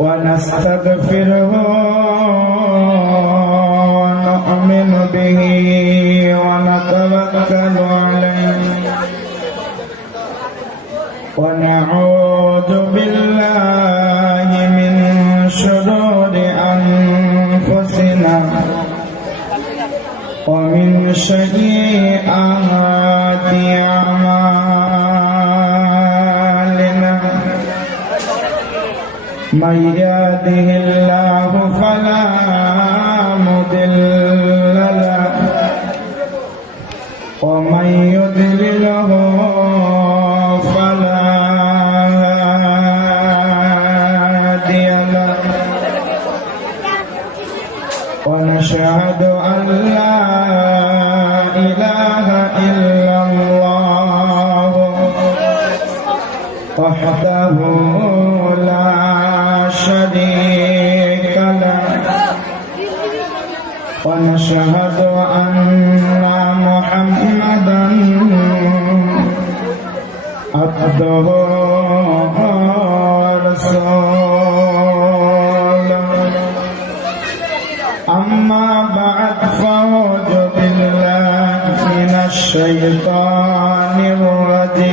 ونستغفره ونؤمن به ونتوكل عليه ونعوذ بالله من شرور أنفسنا ومن سيئات أعمالنا من يهده الله فلا مضل له ومن يضلله فلا هادي له ونشهد أن لا إله إلا الله وحده لا شريك له ونشهد أن محمدا عبده ورسوله أما بعد فأعوذ بالله من الشيطان الرجيم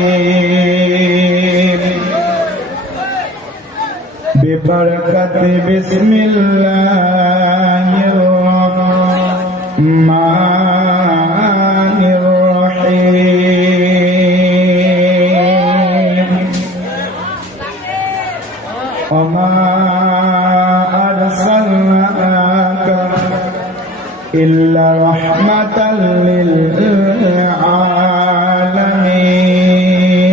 ببركة بسم الله الرحمن الرحيم وما أرسلناك إلا رحمة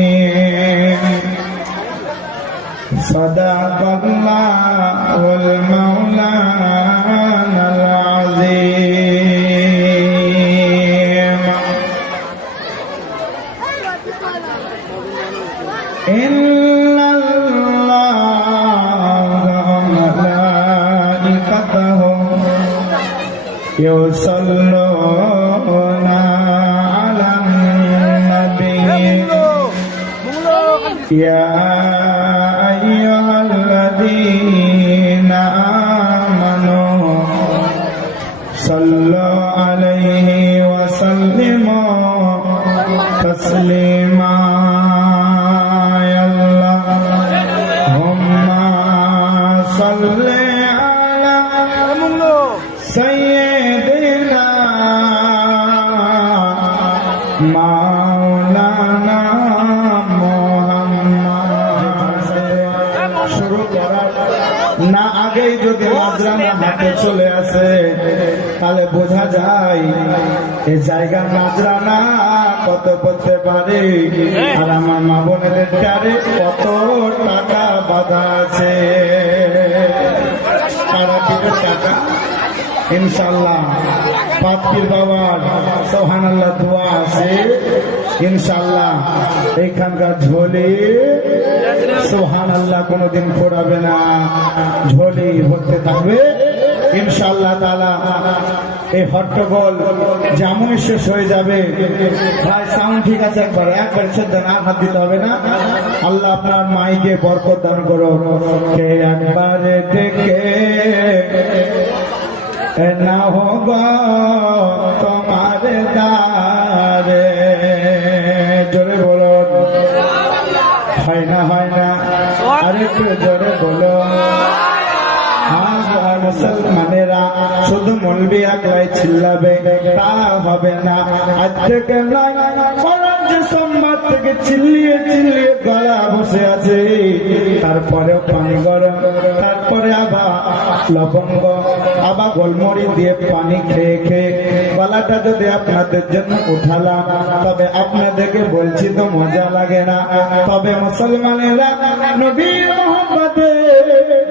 للعالمين صدق الله المولانا العظيم إن الله وملائكته يصلون على النبي يا أيها الذين آمنوا صلوا عليه وسلموا تسليما يا اللهم صل على سيدنا مولانا না আগেই যদি নাজরানা হাতে চলে আসে তাহলে বোঝা যায় এই জায়গা নাজরানা কত করতে পারে আর আমার মা বোনেদের চারে কত টাকা বাঁধা আছে তারা দিবে টাকা ইনশাআল্লাহ পাকির বাবার সুবহানাল্লাহ দোয়া আছে ইনশাআল্লাহ এইখানকার ঝোলি সুবহানাল্লাহ কোনদিন পড়াবে না ঝোলি ভরতে থাকবে ইনশাআল্লাহ তাআলা এই হট্টগোল যেমন শেষ হয়ে যাবে ভাই সাউন্ড ঠিক আছে একবার ছেড়ে না হাত দিতে হবে না আল্লাহ আপনার মাইকে বরকত দান করো কে একবারে দেখে না হোগা তোমার দারে জোরে বলো হয় না আরেকটু জোরে বলো মুসলমানেরা শুধু মলবি একলাই চিল্লাবে তা হবে না আজ থেকে নয় যে সোমবার থেকে চিল্লিয়ে গলা বসে আছে তারপরেও পানি গরম তারপরে আবার লবঙ্গ আবার গোলমরি দিয়ে পানি খেয়ে গলাটা যদি আপনাদের জন্য উঠালাম তবে আপনাদেরকে বলছি তো মজা লাগে না তবে মুসলমানেরা নবী মুহাম্মদে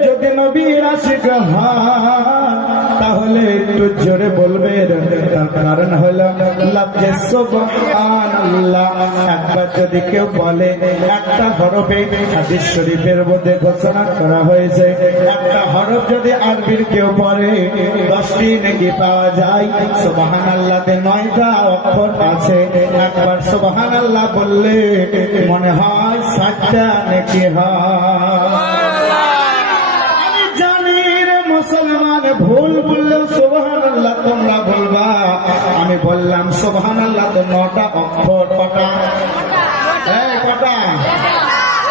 যদি নবীর আশিক হন তাহলে একটু জোরে বলবেন। তার কারণ হলো লফজে সুবহানাল্লাহ একবার যদি কেউ বলে একটা হরফে হাদিস শরীফের মধ্যে ঘোষণা করা হয়েছে একটা হরফ যদি আরবির কেউ পড়ে 10টি নেকি পাওয়া যায়। সুবহানাল্লাহতে 9টা অক্ষর আছে, একবার সুবহানাল্লাহ বললে মনে হয় 7টা নেকি হয়। আমি জানি রে মুসলমান ভুল বললেও সুবহানাল্লাহ তোমরা বলবা। আমি বললাম সুবহানাল্লাহ তো 9টা অক্ষর। কটা? এই কটা?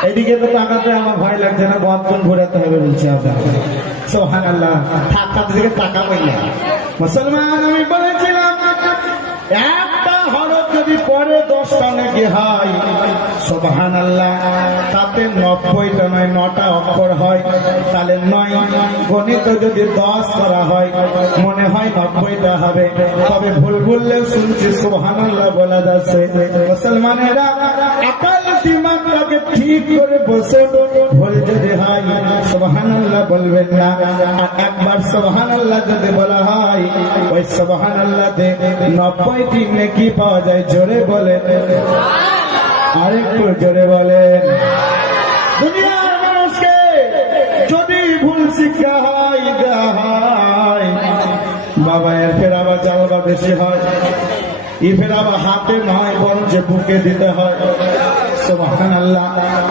এদিকে তো তাকাতে আমার ভয় লাগছে না, বদজন ঘুরাতে হবে বলছি আপনাকে। সুবহানাল্লাহ থাকার দিকে তাকাবেন না মুসলমান। আমি বলেছিলাম একটা হরফ যদি পরে 10টা নাকি হয় সুবহানাল্লাহ তাতে 90টা নয় 9টা অক্ষর হয়, তাহলে 9 গণিত যদি 10 করা হয় মনে হয় 90টা হবে। তবে ভুল বললে শুনছি সুবহানাল্লাহ বলা যাচ্ছে। মুসলমানেরা আকাল দিমাগটাকে ঠিক করে বসে ভুল যদি হয় সুবহানাল্লাহ বলবেন না। আর একবার সুবহানাল্লাহ যদি বলা হয় ওই সুবহানাল্লাহতে 90টি নেকি পাওয়া যায়। জোরে বলেন, আরেকটু জোরে বলেন। দুনিয়ার মানুষকে যদি ভুল শিক্ষা হয় দেওয়া হয় বাবা এর ফের আবার জ্বালাবা বেশি হয়, ই ফের আবার হাতে নয় বরঞ্চ বুকে দিতে হয়। সুবহানাল্লাহ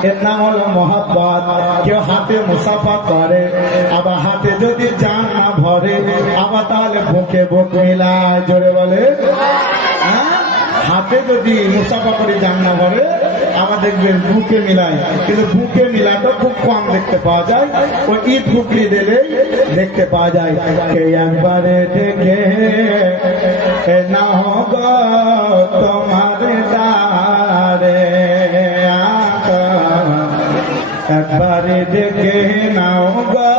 এর নাম হলো মহব্বত। কেউ হাতে মুসাফা করে আবার হাতে যদি জান না ভরে আবার তাহলে বুকে বুক মিলায়। জোরে বলে, হাতে যদি মুসাফা করে জান না ভরে আবার দেখবেন বুকে মিলায়, কিন্তু বুকে মিলাটা খুব কম দেখতে পাওয়া যায়। ওই ঈদ ফুকরি দিলে দেখতে পাওয়া যায়। কে একবারে দেখে না হোক তোমার দারে একবারে দেখে নাও গো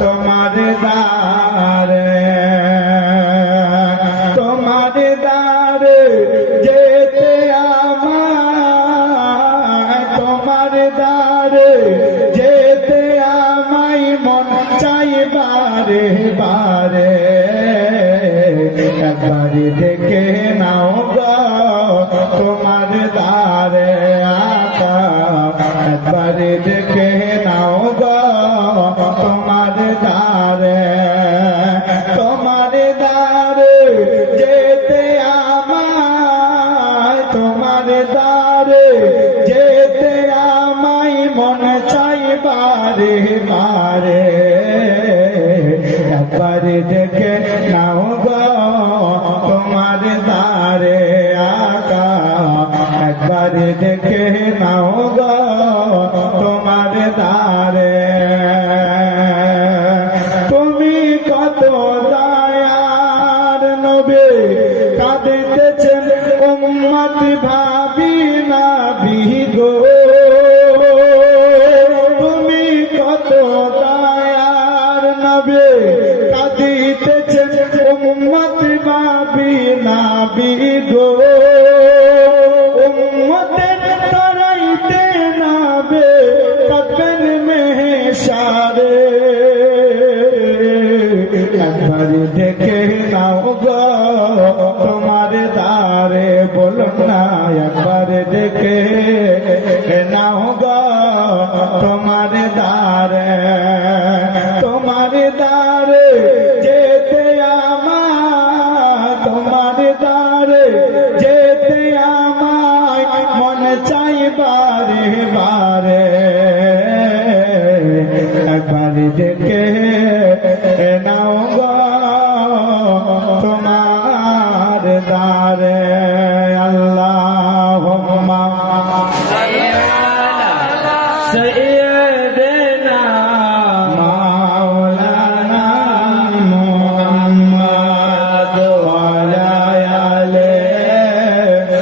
তোমার দারে তোমার দারে যেতে আমায় তোমার দারে যেতে আমায় মন চাই বারে বারে একবারে দেখে নাও গো তোমার দারে একবারে দেখে নাও গো তোমার দারে তোমার দারে যেতে আমায় তোমার দারে যেতে আমায় মন চাই বারে বারে একবারে দেখে নাও গো তোমার দারে আকা একবারে দেখে নাও গো তোমার দারে। তুমি কত দয়ার নবী কাঁদিতেছেন উম্মত ভাবি না বিগো। তুমি কত দয়ার নবী কাঁদিতেছেন উম্মত ভাবি না বিগো। উম্মতের তরাইতে নাবে কতন মেহশারে একবার দেখে নাও গো তোমার দারে। বলো না একবার দেখে নাও গো তোমার দারে তোমার দারে যেতে আমায় তোমার দারে যেতে আমায় মন চাই বারে বারে একবার দেখে নাও গো তোমার দারে। আল্লাহুম্মা সাইয়্যিদিনা মাওলানা মুহাম্মদ ওয়া আলা আলি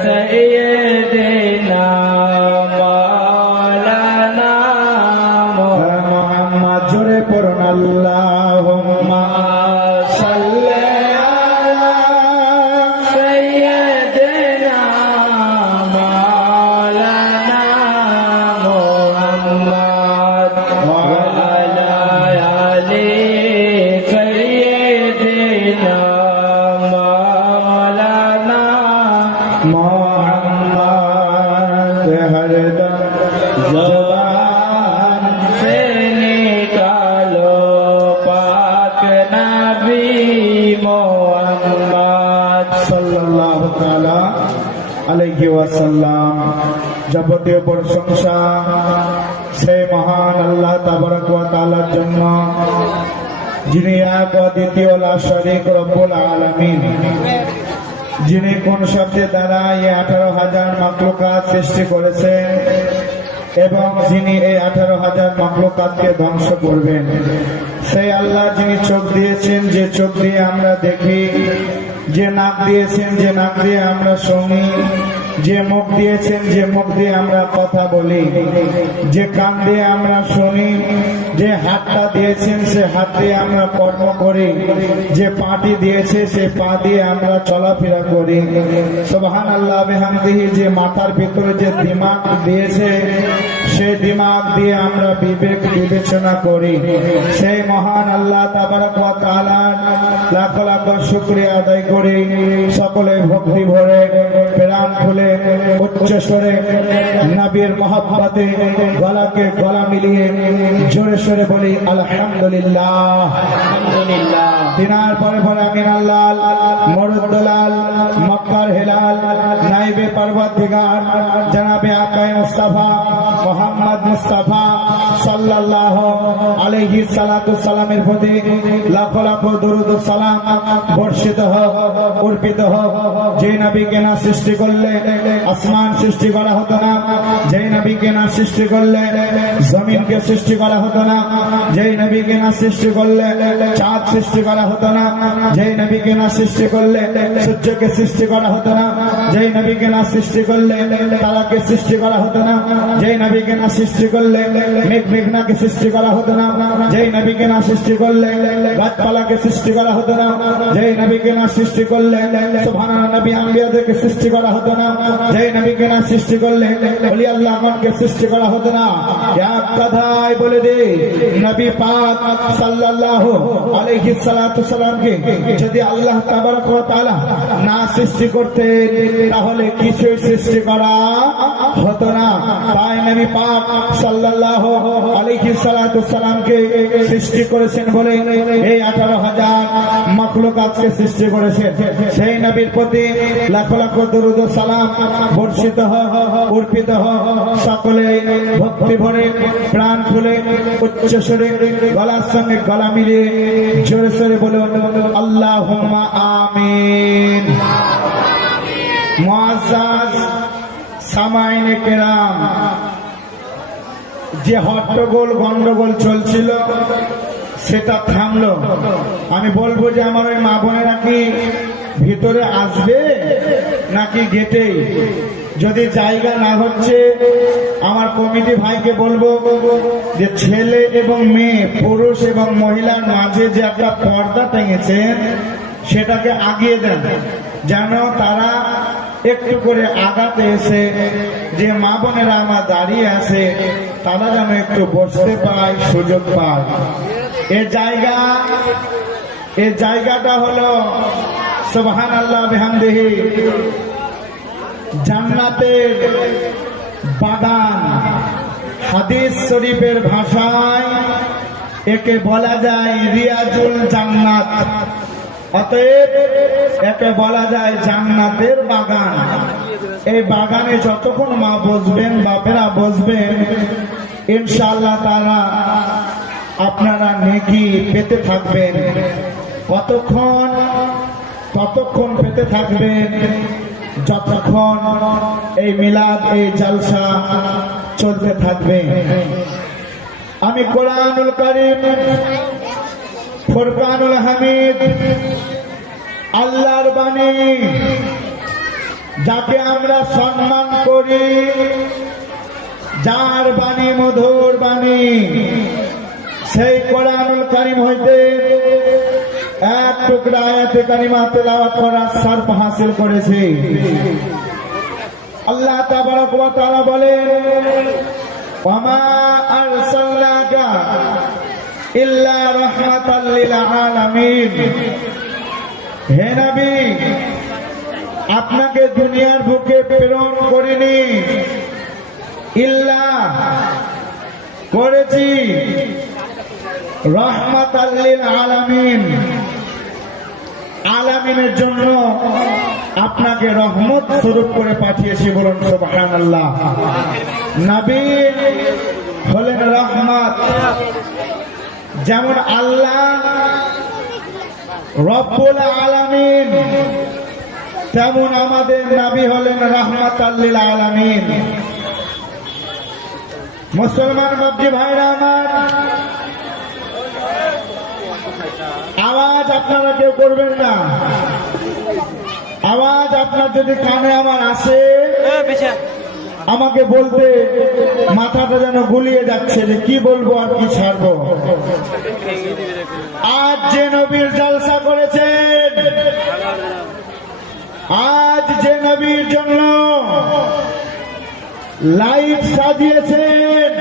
সাইয়্যিদিনা মাওলানা মুহাম্মদ। জোরে পড়ুন আল্লাহুম্মা সাল্লি আলা সাইয়্যিদিনা মাওলানা মুহাম্মদ हरदम ज़ुबान से निकालो पाक नबी मोहम्मद सल्लल्लाहु ताला अलैहि वसल्लम। যাবতীয় প্রশংসা সেই মহান আল্লাহ তাবারক ওয়া তাআলার জন্য, যিনি এক অদ্বিতীয় লা শারীক রব্বুল আলামিন, যিনি কোন শব্দের দ্বারা এই 18,000 মাখলুকাত সৃষ্টি করেছেন এবং যিনি এই 18,000 মাখলুকাতকে ধ্বংস করবেন। সেই আল্লাহ যিনি চোখ দিয়েছেন, যে চোখ দিয়ে আমরা দেখি, যে নাক দিয়েছেন, যে নাক দিয়ে আমরা শুনি, যে মুখ দিয়েছেন, যে মুখ দিয়ে আমরা কথা বলি, যে কান দিয়ে আমরা শুনি, যে হাতটা দিয়েছেন, সে হাত দিয়ে আমরা কর্ম করি, যে পাটি দিয়েছে, সে পা দিয়ে আমরা চলাফেরা করি। সুবহানাল্লাহ বিহামদিহি। যে মাথার ভিতরে যে দিমাগ দিয়েছে, সেই দিমাগ দিয়ে আমরা বিবেক বিবেচনা করি। সেই মহান আল্লাহ তাবারক ওয়া তাআলার লাখ লাখ শুকরিয়া আদায় করি। সকলে ভক্তি ভরে, প্রাণ খুলে, উচ্চ স্বরে নবীর মহব্বতে গলাকে গলা মিলিয়ে জোরে সরে বলি আলহামদুলিল্লাহ। আলহামদুলিল্লাহ। দিনার পরে পরে আমিন আল্লাহ মরুদ্দলাল মক্কার হেলাল নাইবে পরবর্তীগার জনাবে আকায়ে মুস্তাফা মোহাম্মদ মুস্তাফা সাল্লাল্লাহু আলাইহি সাল্লাতু সালামের প্রতি লাখ লাখ দরুদ ও সালাম বর্ষিত হোক, অর্পিত হোক। যে নবীকে না সৃষ্টি করলে আসমান সৃষ্টি করা হতো না, যেই নবীকে না সৃষ্টি করলে জমিনকে সৃষ্টি করা হতো না, যেই নবীকে না সৃষ্টি করলে চাঁদ সৃষ্টি করা হতো না, যেই নবীকে না সৃষ্টি করলে সূর্যকে সৃষ্টি করা হতো না, যেই নবীকে না সৃষ্টি করলে তারাকে সৃষ্টি করা হতো না, যেই নবীকে না সৃষ্টি করলে মেঘনাকে সৃষ্টি করা হতো না, যেই নবীকে না সৃষ্টি করলে গাছপালাকে সৃষ্টি করা হতো না, যেই নবীকে না সৃষ্টি করলে সুবহানাল্লাহ নবী আম্বিয়াদেরকে সৃষ্টি করা হতো না, যেই নবীকে না সৃষ্টি করলে ওলি আল্লাহগণকে সৃষ্টি করা হতো না। এক কথায় বলে দে, নবী পাক সাল্লাল্লাহু আলাইহি সাল্লাতু সালামকে যদি আল্লাহ তাবারক ওয়া তাআলা না সৃষ্টি করতেন, তাহলে কিছুই সৃষ্টি করা হতো না। তাই নবী পাক সাল্লাল্লাহু আলাইহি সাল্লাতু সালামকে সৃষ্টি করেছেন বলে এই 18,000 মাখলুকাতকে সৃষ্টি করেছেন। সেই নবীর প্রতি লাখ লাখ দরুদ ও সালাম বর্ষিত হোক, অর্পিত হোক। সকলে ভক্তি ভরে, প্রাণ খুলে, উচ্চ স্বরে গলার সঙ্গে গলা মিলিয়ে জোরে সরে বলুন আল্লাহুম্মা আমিন। মুআজ্জাজ সামাইনে কেরাম, যে হট্টগোল গন্ডগোল চলছিল সেটা থামলো। আমি বলবো যে আমার ওই মা বোনেরা কি ভিতরে আসবে নাকি গেটে? যদি জায়গা না হচ্ছে, আমার কমিটি ভাইকে বলবো যে ছেলে এবং মেয়ে, পুরুষ এবং মহিলার মাঝে যে একটা পর্দা টেঙেছেন সেটাকে আগিয়ে দেন, যেন তারা একটু করে আগাতে এসে যে মা বোনেরা আমার দাঁড়িয়ে আছে তারা যেন একটু বসতে পায়, সুযোগ পায়। এই জায়গাটা হলো সুবহানাল্লাহ বিহামদিহি জান্নাতের বাগান। হাদিস শরীফের ভাষায় একে বলা যায় রিয়াজুল জান্নাত। অতএব একে বলা যায় জান্নাতের বাগান। এই বাগানে যতক্ষণ মা বসবেন, বাপেরা বসবেন, ইনশাআল্লাহ তাআলা আপনারা নেকি পেতে থাকবেন। ততক্ষণ পেতে থাকবেন যতক্ষণ এই মিলাদ, এই জালসা চলতে থাকবে। আমি কোরআনুল কারীম, ফুরকানুল হামিদ, আল্লাহর বাণী, যাকে আমরা সম্মান করি, যার বাণী মধুর বাণী, সেই কোরআনুল কারীম হইতে এক টুকরা আয়াতে কারিমা তেলাওয়াত করার শরফ হাসিল করেছি। আল্লাহ তাবারক ওয়া তাআলা বলেন, ওয়া মা আরসালনাকা ইল্লা রাহমাতাল লিল আলামিন। হে নবী, আপনাকে দুনিয়ার বুকে প্রেরণ করিনি ইল্লা করেছি রাহমাতাল লিল আলামিন, আলামিনের জন্য আপনাকে রহমত স্বরূপ করে পাঠিয়েছি, বলুন সুবহানাল্লাহ। নবী হলেন রহমত, যেমন আল্লাহ রব্বুল আলামিন, তেমন আমাদের নবী হলেন রাহমাতাল লিল আলামিন। মুসলমান বাপজি ভাইরা আমার, আওয়াজ আপনারা কেউ করবেন না। আওয়াজ আপনার যদি কানে আমার আসে, আমাকে বলতে মাথাটা যেন গুলিয়ে যাচ্ছে যে কি বলবো আর কি ছাড়বো। আজ যে নবীর জলসা করেছেন, আজ যে নবীর জন্য লাইট সাজিয়েছেন,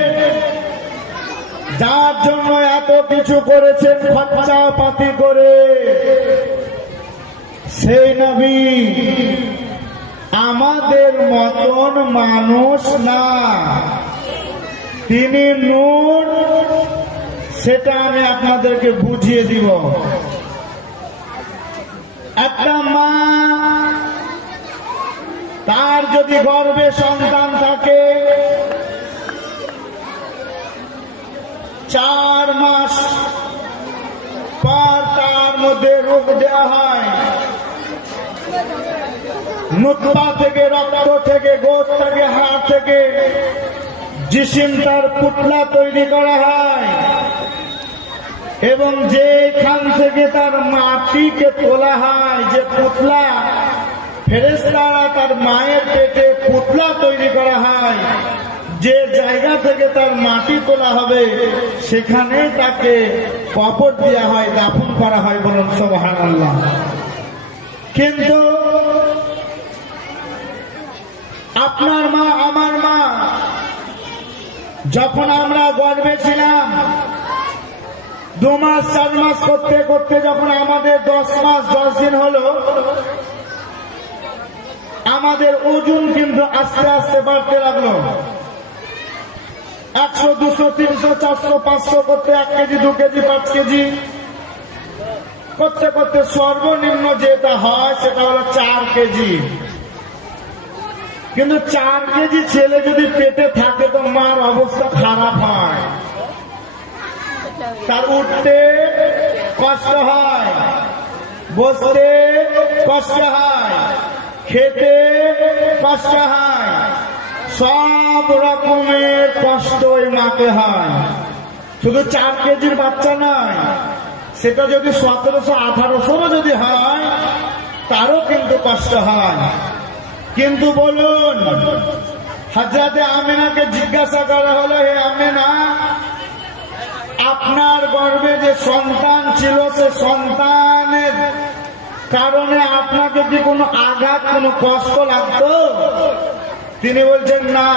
যার জন্য এত কিছু করেছেন খরচা পাতি করে, সেই নবী আমাদের মতন মানুষ না, তিনি নূর। সেটা আমি আপনাদেরকে বুঝিয়ে দিব। একটা মা, তার যদি গর্ভে সন্তান থাকে, 4 মাস পর তার মধ্যে রোগ দেওয়া হয়। নুতফা থেকে, রক্ত থেকে, গোশত থেকে, হাড় থেকে জিসিম তার পুতলা তৈরি করা হয়, এবং যেখান থেকে তার মাটিকে তোলা হয়, যে পুতলা ফেরেশতারা তার মায়ের পেটে পুতলা তৈরি করা হয়, যে জায়গা থেকে তার মাটি তোলা হবে সেখানে তাকে কবর দেওয়া হয়, দাফন করা হয়, বলুন সুবহানাল্লাহ। কিন্তু আপনার মা, আমার মা, যখন আমরা গর্ভে ছিলাম, 2 মাস 4 মাস করতে করতে যখন আমাদের 10 মাস 10 দিন হলো, আমাদের ওজন কিন্তু আস্তে আস্তে বাড়তে লাগলো। 100, 200, 300, 400, 500 করতে 1 কেজি, 2 কেজি, 5 কেজি করতে করতে সর্বনিম্ন যেটা হয় সেটা হলো 4 কেজি। কিন্তু 4 কেজি ছেলে যদি পেটে থাকে তো মার অবস্থা খারাপ হয়, তার উঠতে কষ্ট হয়, বসতে কষ্ট হয়, খেতে কষ্ট হয়, সব রকমের কষ্ট ওই মাকে হয়। শুধু 4 কেজির বাচ্চা নয়, সেটা যদি 1700, 1800 যদি হয় তারও কিন্তু কষ্ট হয়। কিন্তু বলুন, হযরতে আমিনাকে জিজ্ঞাসা করা হলো, হে আমিনা, আপনার গর্ভে যে সন্তান ছিল, সে সন্তানের কারণে আপনাকে কি কোনো আঘাত, কোনো কষ্ট লাগতো? তিনি বলছেন, না,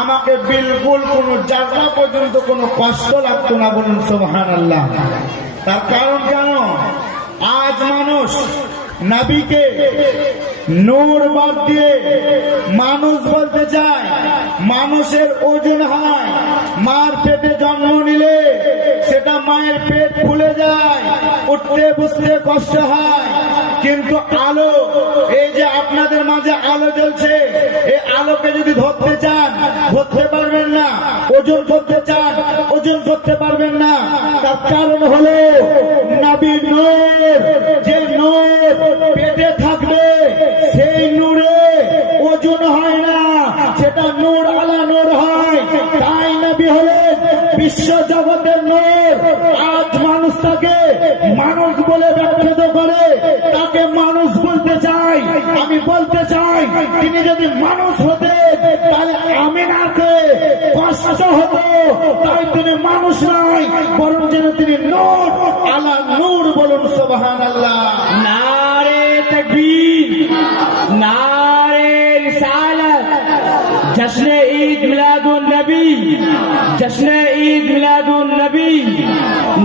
আমাকে বিলকুল কোনো জায়গা পর্যন্ত কোনো কষ্ট লাগতো না, বলুন সুবহানাল্লাহ। তার কারণ কেন? আজ মানুষ নবীকে নূর বাদ দিয়ে মানুষ বলতে চায়। মানুষের ওজন হয়, মার পেটে জন্ম নিলে সেটা মায়ের পেট ফুলে যায়, উঠতে বসতে কষ্ট হয়। কিন্তু আলো, এই যে আপনাদের মাঝে আলো জ্বলছে, এই আলোকে যদি ধরতে চান ধরতে পারবেন না, ওজন করতে চান ওজন করতে পারবেন না। তার কারণ হলো নবীর নূর, যে নূর পেটে থাকবে সেই নূরে ওজন হয় না, সেটা নূর আলা নূর হয়। তাই নবী হলেন বিশ্ব জগতের নূর। আজ মানুষ তাকে মানুষ বলে ব্যাখ্যাত করে, তাকে মানুষ বলতে চাই। আমি বলতে চাই, তিনি যদি মানুষ হতেন তাহলে আমিনাকে কষ্ট হতো, তাই তিনি মানুষ নয়, বরং যেন তিনি নূর আলা নূর, বলুন সুবহানাল্লাহ। नारे तकबीर, नारे रिसालत, जश्न ईद मिलादुन नबी, जश्न ईद मिलादुन नबी,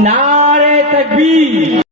नारे तकबीर।